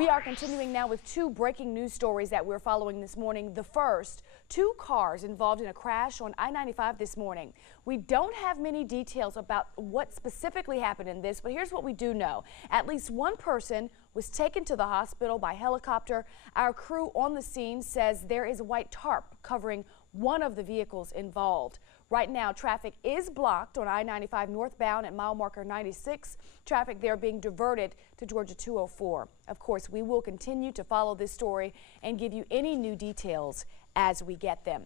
We are continuing now with two breaking news stories that we're following this morning. The first, two cars involved in a crash on I-95 this morning. We don't have many details about what specifically happened in this, but here's what we do know. At least one person was taken to the hospital by helicopter. Our crew on the scene says there is a white tarp covering one of the vehicles involved. Right now, traffic is blocked on I-95 northbound at mile marker 96. Traffic there being diverted to Georgia 204. Of course, we will continue to follow this story and give you any new details as we get them.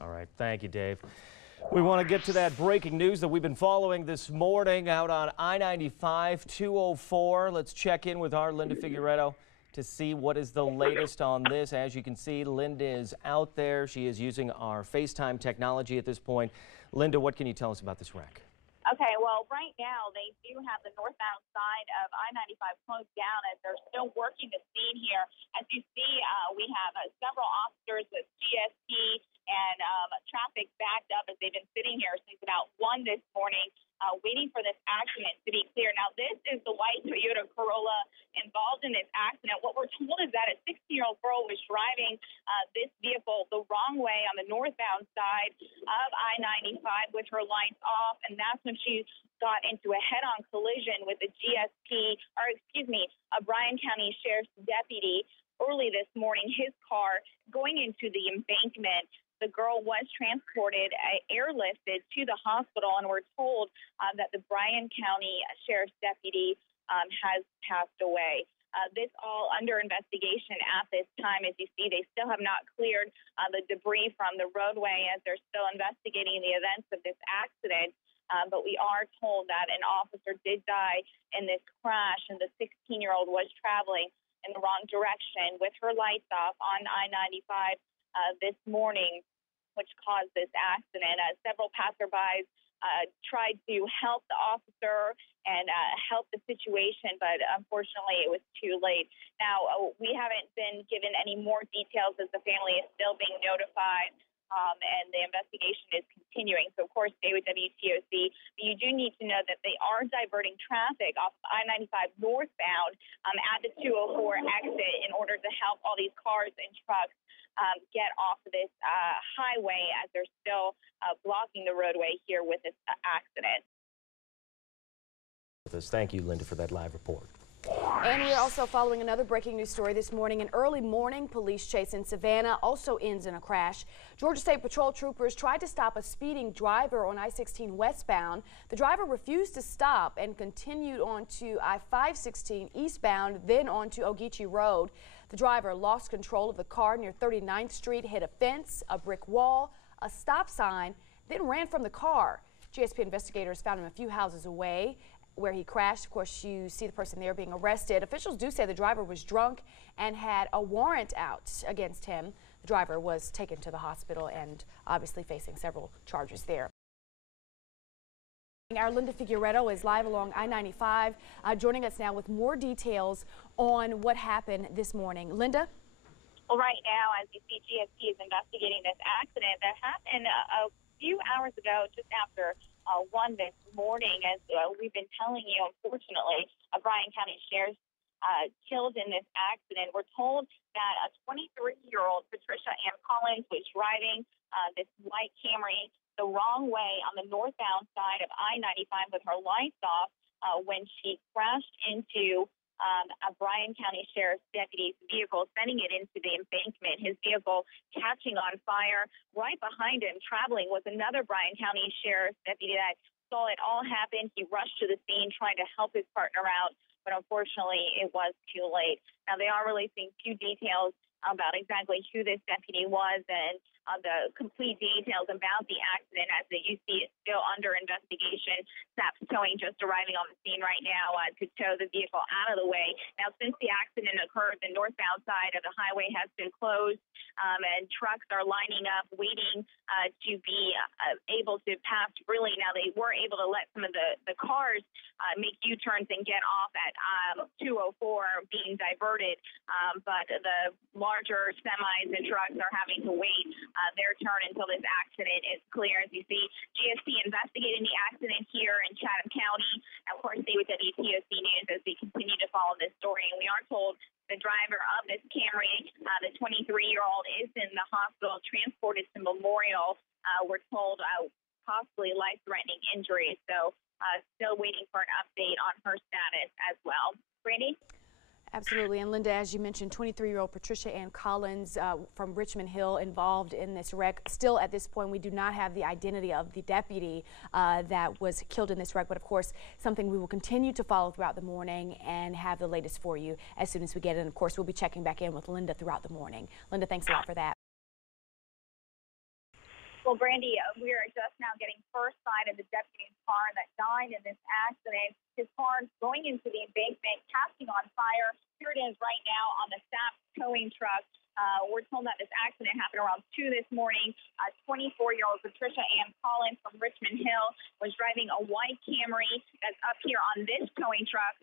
All right. Thank you, Dave. We want to get to that breaking news that we've been following this morning out on I-95 204. Let's check in with our Linda Figueredo to see what is the latest on this. As you can see, Linda is out there. She is using our FaceTime technology at this point. Linda, what can you tell us about this wreck? Okay, well, right now they do have the northbound side of I-95 closed down as they're still working the scene here. As you see, we have several officers with GSP and traffic backed up as they've been sitting here since about 1 this morning, waiting for this accident to be clear. Now, this is the white Toyota Corolla involved in this accident. What we're told is that a 16-year-old girl was driving this vehicle the wrong way on the northbound side of I-95 with her lights off, and that's when she got into a head-on collision with a Bryan County Sheriff's deputy early this morning. His car going into the embankment. The girl was transported, airlifted to the hospital, and we're told that the Bryan County Sheriff's deputy has passed away. This all under investigation at this time. As you see, they still have not cleared the debris from the roadway as they're still investigating the events of this accident. But we are told that an officer did die in this crash, and the 16-year-old was traveling in the wrong direction with her lights off on I-95 this morning, which caused this accident. Several passerbys tried to help the officer and help the situation, but unfortunately it was too late. Now, we haven't been given any more details as the family is still being notified, and the investigation is continuing. So, of course, stay with WTOC. But you do need to know that they are diverting traffic off I-95 northbound at the 204 exit in order to help all these cars and trucks get off of this highway as they're still blocking the roadway here with this accident. Thank you, Linda, for that live report. And we're also following another breaking news story this morning. An early morning police chase in Savannah also ends in a crash. Georgia State Patrol troopers tried to stop a speeding driver on I-16 westbound. The driver refused to stop and continued on to I-516 eastbound, then on to Ogeechee Road. The driver lost control of the car near 39th Street, hit a fence, a brick wall, a stop sign, then ran from the car. GSP investigators found him a few houses away where he crashed. Of course, you see the person there being arrested. Officials do say the driver was drunk and had a warrant out against him. The driver was taken to the hospital and obviously facing several charges there. Our Linda Figueredo is live along I-95, joining us now with more details on what happened this morning. Linda? Well, right now, as you see, GSP is investigating this accident that happened a few hours ago, just after 1 this morning. As we've been telling you, unfortunately, a Bryan County Sheriff killed in this accident. We're told that a 23-year-old Patricia Ann Collins was driving this white Camry the wrong way on the northbound side of I-95 with her lights off when she crashed into a Bryan County Sheriff's deputy's vehicle, sending it into the embankment. His vehicle catching on fire. Right behind him, traveling, was another Bryan County Sheriff's deputy that saw it all happen. He rushed to the scene trying to help his partner out, but unfortunately it was too late. Now, they are releasing few details about exactly who this deputy was and the complete details about the accident, as you see it's still under investigation. SAP's towing just arriving on the scene right now to tow the vehicle out of the way. Now, since the accident occurred, the northbound side of the highway has been closed, and trucks are lining up, waiting to be able to pass freely. Now, they were able to let some of the cars make U-turns and get off at 204 being diverted, but the larger semis and trucks are having to wait their turn until this accident is clear. As you see, GSP investigating the accident here in Chatham County. Of course, stay with WTOC News as we continue to follow follow this story. And we are told the driver of this Camry, the 23-year-old, is in the hospital, transported to Memorial. We're told possibly life-threatening injuries. So still waiting for an update on her status as well. Brandy? Absolutely. And Linda, as you mentioned, 23-year-old Patricia Ann Collins from Richmond Hill involved in this wreck. Still at this point, we do not have the identity of the deputy that was killed in this wreck, but of course, something we will continue to follow throughout the morning and have the latest for you as soon as we get it. And of course, we'll be checking back in with Linda throughout the morning. Linda, thanks a lot for that. Well, Brandy, we are just now getting first sight of the deputy's car that died in this accident. His car going into the embankment, catching on fire. Here it is right now on the staff towing truck. We're told that this accident happened around 2 this morning. 24-year-old Patricia Ann Collins from Richmond Hill was driving a white Camry that's up here on this towing truck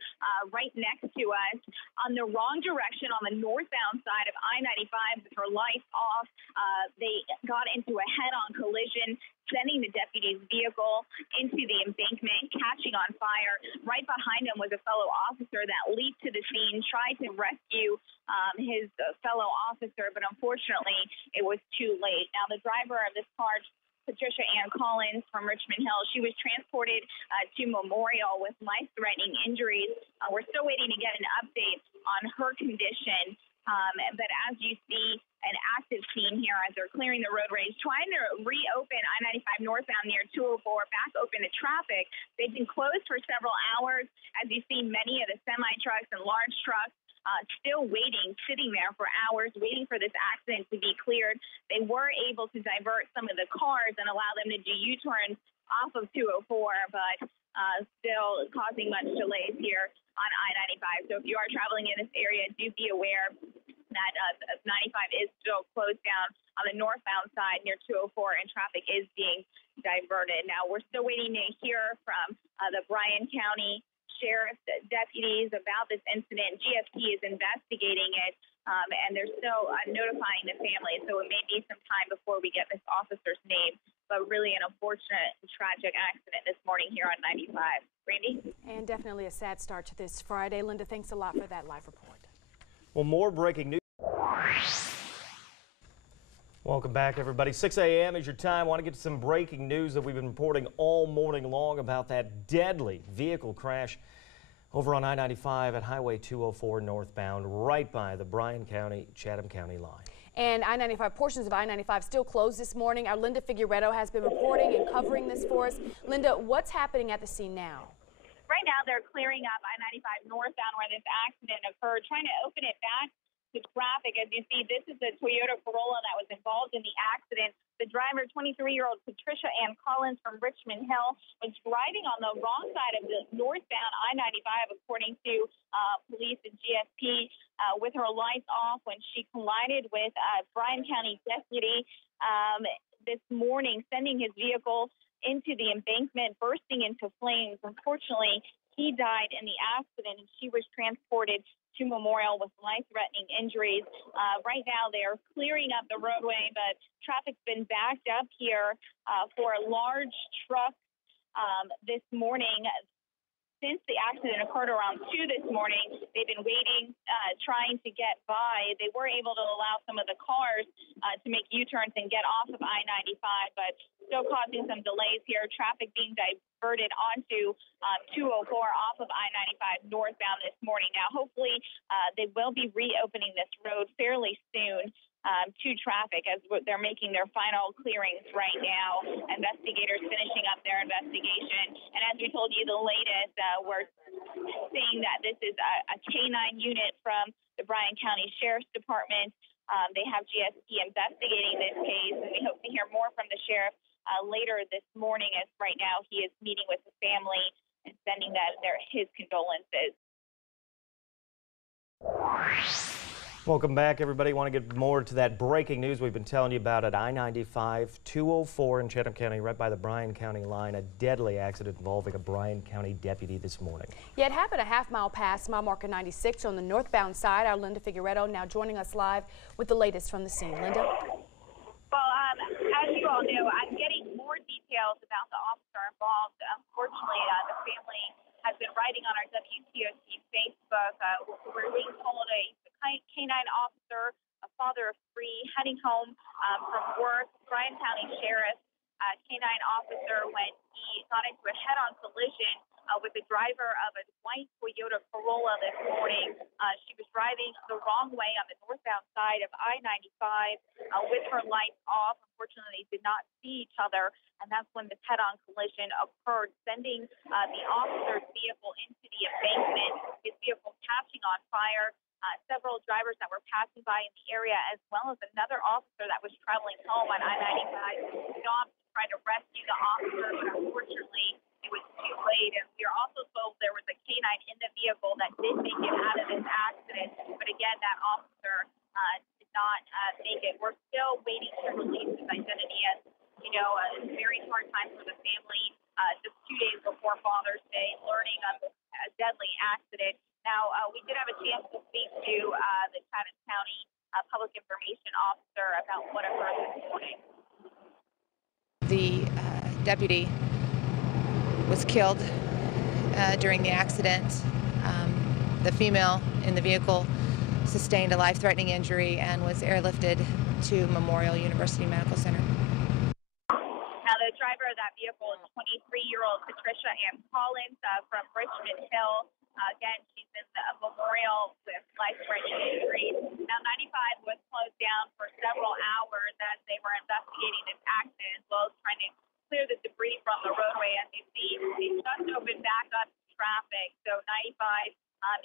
right next to us. On the wrong direction on the northbound side of I-95 with her lights off, they got into a head-on collision, sending the deputy's vehicle into the embankment, catching on fire. Right behind him was a fellow officer that leaped to the scene, tried to rescue his fellow officer, but unfortunately it was too late. Now, the driver of this car, Patricia Ann Collins from Richmond Hill, she was transported to Memorial with life-threatening injuries. We're still waiting to get an update on her condition. But as you see, an active scene here as they're clearing the roadways, trying to reopen I-95 northbound near 204 back open to traffic. They've been closed for several hours. As you see, many of the semi-trucks and large trucks still waiting, sitting there for hours, waiting for this accident to be cleared. They were able to divert some of the cars and allow them to do U-turns off of 204, but still causing much delays here on I-95. So if you are traveling in this area, do be aware that 95 is still closed down on the northbound side near 204, and traffic is being diverted. Now, we're still waiting to hear from the Bryan County Sheriff's deputies about this incident. GSP is investigating it, and they're still notifying the family, so it may be some time before we get this officer's name. But really an unfortunate and tragic accident this morning here on 95. Randy? And definitely a sad start to this Friday. Linda, thanks a lot for that live report. Well, more breaking news. Welcome back, everybody. 6 a.m. is your time. Want to get to some breaking news that we've been reporting all morning long about that deadly vehicle crash over on I-95 at Highway 204 northbound, right by the Bryan County, Chatham County line. And I-95, portions of I-95 still closed this morning. Our Linda Figueredo has been reporting and covering this for us. Linda, what's happening at the scene now? Right now, they're clearing up I-95 northbound where this accident occurred, trying to open it back to traffic. As you see, this is the Toyota Corolla that was involved in the accident. The driver, 23-year-old Patricia Ann Collins from Richmond Hill, was driving on the wrong side of the northbound I-95, according to police and GSP, with her lights off when she collided with a Bryan County deputy this morning, sending his vehicle into the embankment, bursting into flames. Unfortunately, he died in the accident, and she was transported to Memorial with life-threatening injuries. Right now, they are clearing up the roadway, but traffic's been backed up here for a large truck this morning. Since the accident occurred around 2 this morning, they've been waiting, trying to get by. They were able to allow some of the cars to make U-turns and get off of I-95, but still causing some delays here. Traffic being diverted onto 204 off of I-95 northbound this morning. Now, hopefully, they will be reopening this road fairly soon to traffic as they're making their final clearings right now. Investigators finishing up their investigation. And as we told you, the latest, we're seeing that this is a K-9 unit from the Bryan County Sheriff's Department. They have GSP investigating this case, and we hope to hear more from the sheriff later this morning, as right now he is meeting with the family and sending his condolences. Welcome back, everybody. Want to get more to that breaking news we've been telling you about at I-95 204 in Chatham County, right by the Bryan County line. A deadly accident involving a Bryan County deputy this morning. Yeah, it happened a half mile past mile marker 96 on the northbound side. Our Linda Figueredo now joining us live with the latest from the scene. Linda? Well, as you all know, I'm getting more details about the officer involved. Unfortunately, the family has been writing on our WTOC Facebook. We're being told a canine officer, a father of three, heading home from work. Bryan County Sheriff canine officer when he got into a head-on collision with the driver of a white Toyota Corolla this morning. She was driving the wrong way on the northbound side of I-95 with her lights off. Unfortunately, they did not see each other, and that's when this head-on collision occurred, sending the officer's vehicle into the embankment, his vehicle catching on fire. Several drivers that were passing by in the area, as well as another officer that was traveling home on I-95, stopped to try to rescue the officer, but unfortunately, it was too late. And we are also told there was a canine in the vehicle that did make it out of this accident, but again, that officer did not make it. We're still waiting to release his identity, as you know, a very hard time for the family just 2 days before Father's Day, learning of a deadly accident. Now, we did have a chance to speak to the Chatham County Public Information Officer about what occurred this morning. The deputy was killed during the accident. The female in the vehicle sustained a life-threatening injury and was airlifted to Memorial University Medical Center. Now, the driver of that vehicle is 23-year-old Patricia Ann Collins from Richmond Hill. Again, she's in the Memorial with life-threatening injuries. Now, 95 was closed down for several hours as they were investigating this accident, as well as trying to clear the debris from the roadway. As you see, they just opened back up traffic, so 95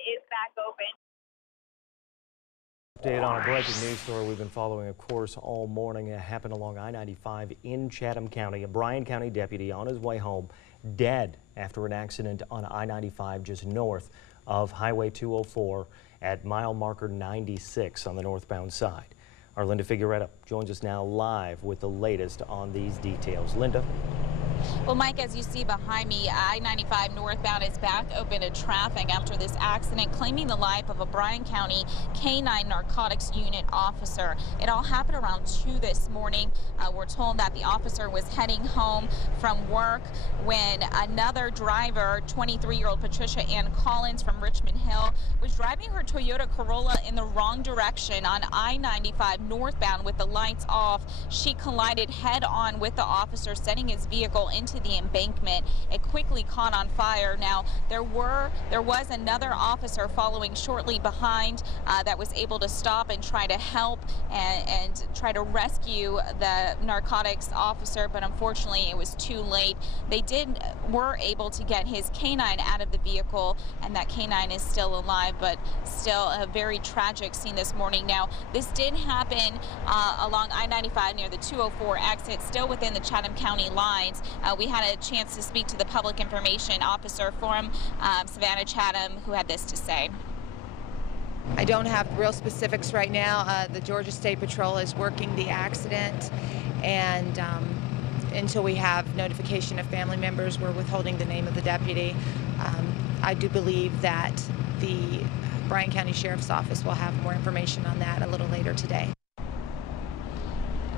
is back open. Update on a breaking news story we've been following, of course, all morning. It happened along I-95 in Chatham County. A Bryan County deputy on his way home dead after an accident on I-95 just north of Highway 204 at mile marker 96 on the northbound side. Our Linda Figueredo joins us now live with the latest on these details. Linda? Well, Mike, as you see behind me, I-95 northbound is back open to traffic after this accident claiming the life of a Bryan County Canine Narcotics Unit officer. It all happened around 2 this morning. We're told that the officer was heading home from work when another driver, 23-year-old Patricia Ann Collins from Richmond Hill, was driving her Toyota Corolla in the wrong direction on I-95 northbound with the lights off. She collided head-on with the officer, sending his vehicle into the embankment. It quickly caught on fire. Now, there was another officer following shortly behind that was able to stop and try to help and try to rescue the narcotics officer, but unfortunately it was too late. They were able to get his canine out of the vehicle, and that canine is still alive, but still a very tragic scene this morning. Now, this did happen along I-95 near the 204 exit, still within the Chatham County lines. We had a chance to speak to the public information officer from Savannah Chatham, who had this to say. I don't have real specifics right now. The Georgia State Patrol is working the accident, and until we have notification of family members, we're withholding the name of the deputy. I do believe that the Bryan County Sheriff's Office will have more information on that a little later today.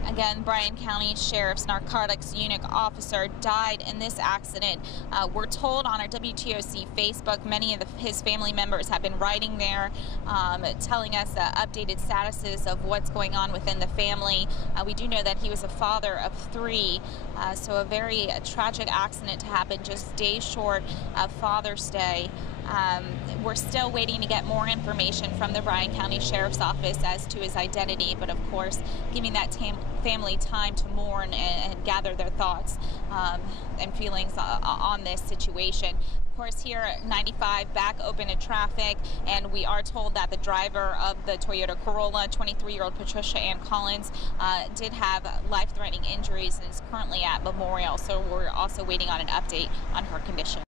Again, Bryan County Sheriff's Narcotics Unit officer died in this accident. We're told on our WTOC Facebook, many of his family members have been writing there, telling us updated statuses of what's going on within the family. We do know that he was a father of three, so a very tragic accident to happen just days short of Father's Day. We're still waiting to get more information from the Bryan County Sheriff's Office as to his identity, but of course giving that family time to mourn and gather their thoughts and feelings on this situation. Of course, here at 95 back open to traffic, and we are told that the driver of the Toyota Corolla, 23-year-old Patricia Ann Collins, did have life-threatening injuries and is currently at Memorial, so we're also waiting on an update on her condition.